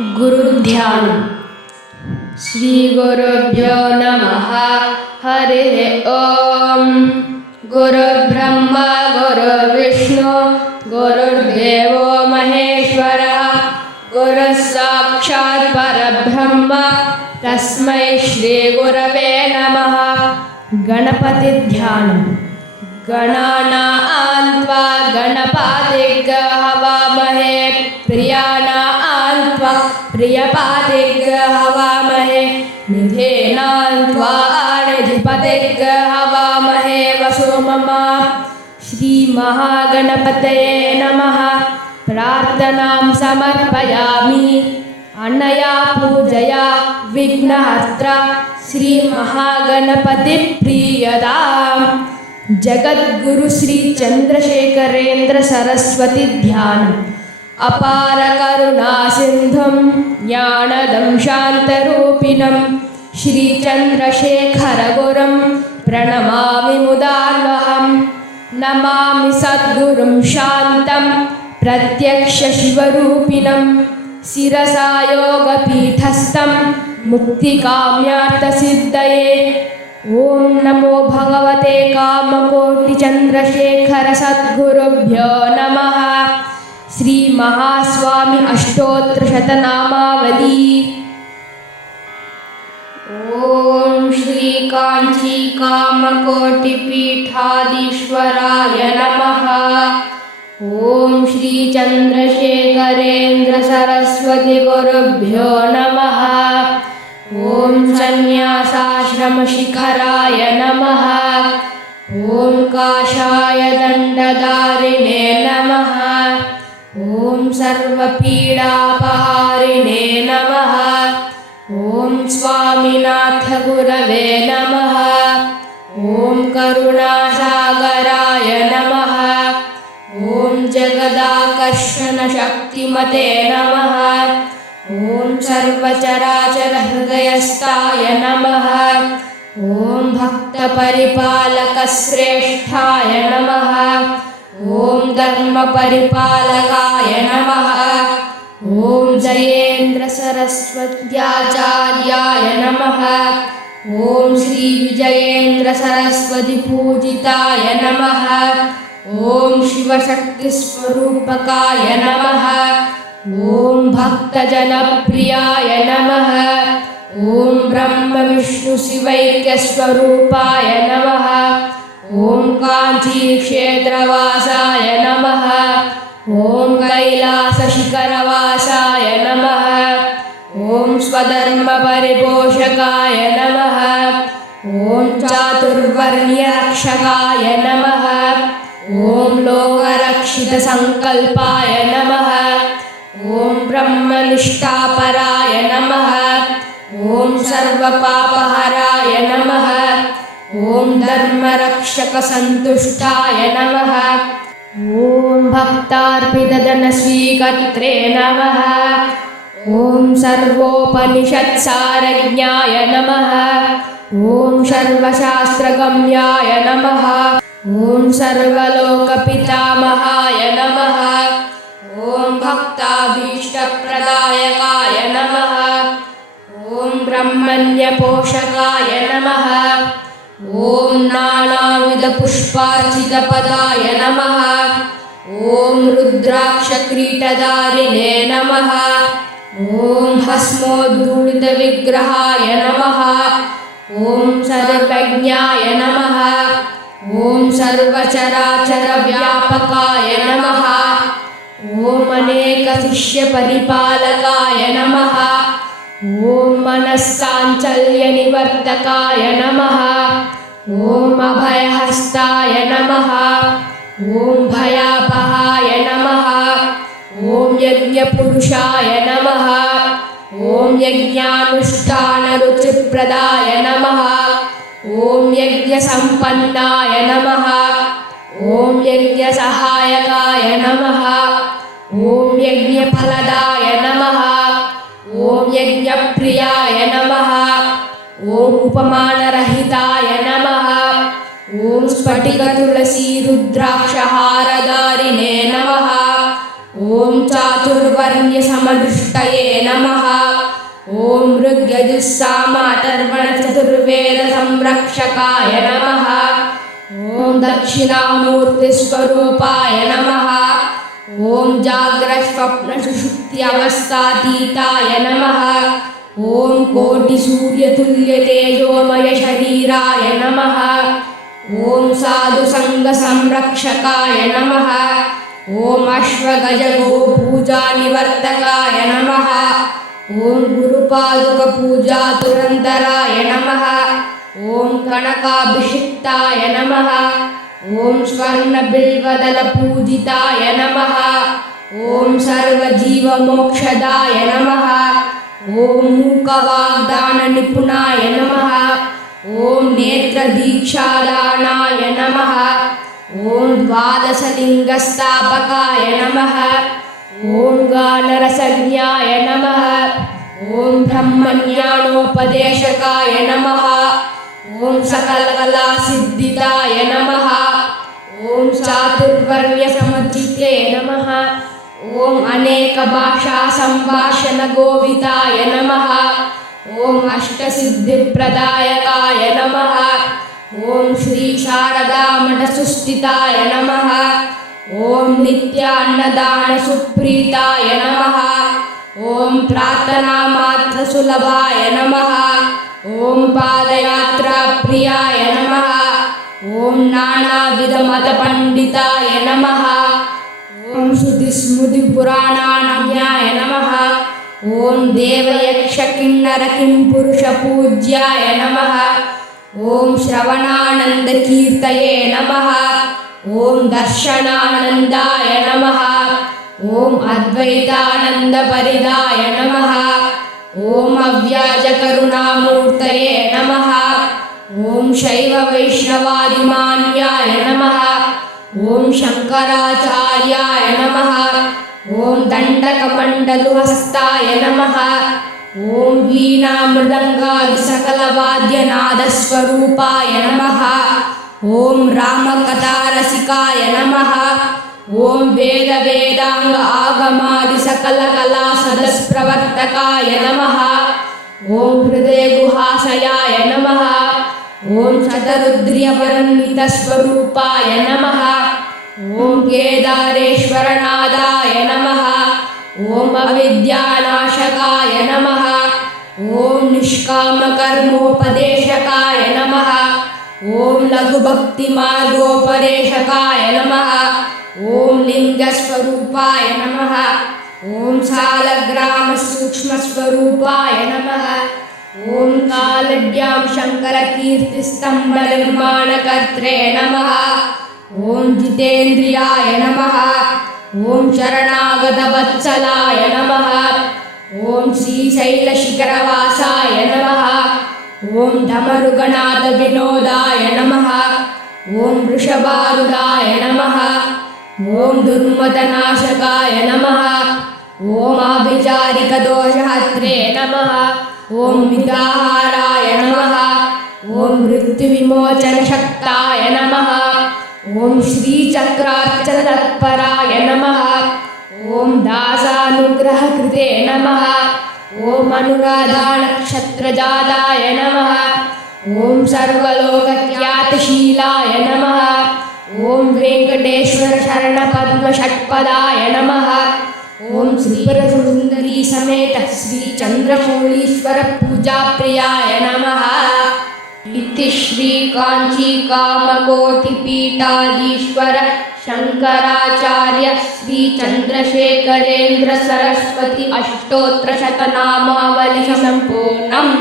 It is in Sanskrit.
गुरुध्यान। श्री गुरुभ्यो नमः। हरिः ओम। गुरुर्ब्रह्मा गुरुर्विष्णु गुरुर्देवो महेश्वरः गुरुः साक्षात् परब्रह्म तस्मै श्री गुरवे नमः। गणपति ध्यान। गणानां त्वा गणपतिं हवामहे प्रियाणां त्वा प्रियपतिं हवामहे निधेनां त्वा निधिपतिं हवामहे वसुममा। श्री महागणपतये नमः। प्रार्थनां समर्पयामि। अनया पूजया विघ्नहर्ता श्री महागणपति प्रीयताम्। जगद्गुरु श्री चंद्रशेखरेंद्र सरस्वती ध्यान। अपार करुणा सिंधुं ज्ञानदं शान्तरूपिणं श्री चंद्रशेखर गुरुं प्रणमामि मुदान्वहम्। नमामि सद्गुरुं शान्तं प्रत्यक्ष शिवरूपिणं शिरसा योगपीठस्थं मुक्तिकाम्यार्थसिद्धये। ओम नमो भगवते कामकोटि चंद्रशेखर सद्गुरुभ्यो नमः। श्री महास्वामी अष्टोत्तर शतनामावली। ओम श्री कांची कामकोटि पीठाधीश्वराय नमः। ओम श्री चंद्रशेखरेंद्र सरस्वती गुरुभ्यो नमः। ओम संन्यासाश्रम शिखराय नमः। ओम काषाय दंडधारिणे नमः। ओम सर्वपीडापहारिणे नमः। ओम स्वामीनाथ गुरवे नमः। ओम करुणासागराय नमः। ओम जगदाकर्षण शक्तिमते नमः। ओम सर्वचराचर हृदयस्थाय नमः। ओम भक्त परिपालक श्रेष्ठाय नमः। ओम धर्म परिपालकाय नमः। ओम जयेंद्र सरस्वत्याचार्याय नमः। ओम श्री विजयेंद्र सरस्वती पूजिताय नमः। ओम शिवशक्ति स्वरूपकाय नमः। ओम भक्तजनप्रियाय नमः। ओम ब्रह्म विष्णु शिवैक्य स्वरूपाय नमः। ओम कांची क्षेत्रवासाय नमः। ओम कैलास शिखरवासाय नमः। ओम स्वधर्म परिपोषकाय नमः। ओम चातुर्वर्ण्य रक्षकाय नमः। ओम लोकरक्षित संकल्पाय नमः। ओम ब्रह्मनिष्ठापराय नमः। ओम सर्वपापहराय नमः। ओम धर्मरक्षक संतुष्टाय नमः। ओम भक्तार्पितधनस्वीकर्त्रे नमः। ओम सर्वोपनिषत्सारज्ञाय नमः। ओम सर्वशास्त्रगम्याय नमः। ओम सर्वलोकपितामहाय नमः। ओम भक्ताभीष्टप्रदायकाय नमः। ओम ब्रह्मण्यपोषकाय नमः। ओम नानाविधपुष्पार्चितपदाय नमः। ओम रुद्राक्षक्रीटधारिणे नमः। ओम भस्मोद्धूलितविग्रहाय नमः। ओम सर्वज्ञाय नमः। ओम सर्वचराचरव्यापकाय नमः। ओम अनेक शिष्य परिपालकाय नमः। ओम मनस्साञ्चल्य निवर्तकाय नमः। ओम अभयहस्ताय नमः। ओम भयापहाय नमः। ओम यज्ञपुरुषाय नमः। ओम यज्ञानुष्ठानरुचिप्रदाय नमः। ओम यज्ञसम्पन्नाय नमः। ओम यज्ञसहायकाय नमः। ओम यज्ञफलदाय नमः। ओम यज्ञप्रियाय नमः। ओम उपमानरहिताय नमः। ओम स्फटिक तुलसी रुद्राक्षहारधारिणे नमः। ॐ चातुर्वर्ण्यसमदृष्टये नमः। ॐ ऋग्यजुस्सामातर्वणचतुर्वेदसंरक्षकाय नमः। ॐ दक्षिणामूर्तिस्वरूपाय नमः। ॐ जाग्रत्स्वप्नसुषुप्त्यवस्थातीताय नमः। ॐ कोटिसूर्यतुल्यतेजोमयशरीराय नमः। ॐ साधुसङ्गसंरक्षकाय नमः। ॐ अश्वगजगोपूजानिवर्तकाय नमः। ॐ गुरुपादुकपूजातुरन्तराय नमः। ॐ कनकाभिषिक्ताय नमः। ॐ स्वर्णबिल्वदलपूजिताय नमः। ॐ सर्वजीवमोक्षदाय नमः। ॐ मूकवाग्दाननिपुणाय नमः। ॐ नेत्रदीक्षादानाय नमः। ॐ द्वादशलिङ्गस्थापकाय नमः। ॐ गानरसज्ञाय नमः। ॐ ब्रह्मज्ञानोपदेशकाय नमः। ॐ सकलकलासिद्धिदाय नमः। ॐ चातुर्वर्ण्यसमुचिते नमः। ॐ अनेकभाषासम्भाषणगोविताय नमः। ॐ अष्टसिद्धिप्रदायकाय नमः। ॐ श्रीशारदामठसुस्थिताय नमः। ॐ नित्यान्नदानसुप्रीताय नमः। ॐ प्रार्थनामात्रसुलभाय नमः। ॐ पादयात्राप्रियाय नमः। ॐ नानाविधमतपण्डिताय नमः। ॐ श्रुतिस्मृतिपुराणानज्ञाय नमः। ॐ देवयक्षकिन्नरकिंपुरुषपूज्याय नमः। ॐ श्रवणानन्दकीर्तये नमः। ॐ दर्शनानन्दाय नमः। ॐ अद्वैतानन्दपरिदाय नमः। ॐ अव्याजकरुणामूर्तये नमः। ॐ शैववैष्णवादिमान्याय नमः। ॐ शङ्कराचार्याय नमः। ॐ दण्डकमण्डलुहस्ताय नमः। ॐ वीणामृदङ्गादिसकलवाद्यनादस्वरूपाय नमः। ॐ रामकथारसिकाय नमः। ॐ वेदवेदाङ्ग आगमादिसकलकलासदस्प्रवर्तकाय नमः। ॐ हृदयगुहाशयाय नमः। ॐ शतरुद्र्यवरन्वितस्वरूपाय नमः। ॐ केदारेश्वरनादाय नमः। ॐ अविद्यानाशकाय नमः। ॐ निष्कामकर्मोपदेशकाय नमः। ॐ लघुभक्तिमार्गोपदेशकाय नमः। ॐ लिङ्गस्वरूपाय नमः। ॐ सालग्रामसूक्ष्मस्वरूपाय नमः। ॐ कालड्यां शङ्करकीर्तिस्तम्भनिर्माणकर्त्रे नमः। ॐ जितेन्द्रियाय नमः। ॐ शरणागतवत्सलाय नमः। ॐ श्रीशैलशिखरवासाय नमः। ॐ धमरुगणाथविनोदाय नमः। ॐ वृषभारूढाय नमः। ॐ दुर्मदनाशकाय नमः। ॐ आभिचारिकदोषहत्रे नमः। ॐ मिताहाराय नमः। ॐ मृत्युविमोचनशक्ताय नमः। ॐ श्रीचक्रार्चनतत्पराय नमः। ॐ दासानुग्रहकृते नमः। ॐ अनुराधानक्षत्रजाताय नमः। ॐ सर्वलोकख्यातशीलाय नमः। ॐ वेङ्कटेश्वरशरणपद्मषट्पदाय नमः। ॐ श्रीपरसुन्दरी समेत श्रीचन्द्रमौळीश्वर पूजाप्रियाय नमः। इति श्रीकाञ्चीकामकोटिपीठाधीश्वर शङ्कराचार्य श्रीचन्द्रशेखरेन्द्र सरस्वती अष्टोत्तरशतनामावली सम्पूर्णम्।